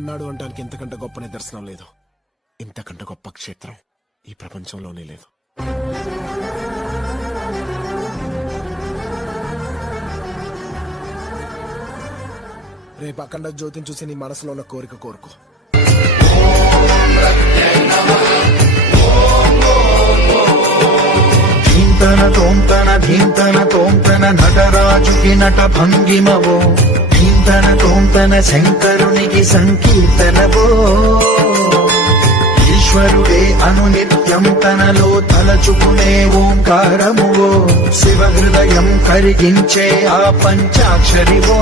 ఉన్నాడు అంటానికి ఇంతకంటే గొప్ప నిదర్శనం లేదు. ఇంతకంటే గొప్ప క్షేత్రం ఈ ప్రపంచంలోనే లేదు. రేపు అఖండ జ్యోతిని చూసి నీ మనసులో ఉన్న కోరిక కోరుకో. ధీంతన తోంతన ధీంతన తోంతన నటరాజుకి నట భంగిమవో, ధీంతన తోంతన శంకరునికి సంకీర్తనవో. ఈశ్వరుడే అనునిత్యం తనలో తలచుకునే ఓంకారమువో, శివ హృదయం కరిగించే ఆ పంచాక్షరివో.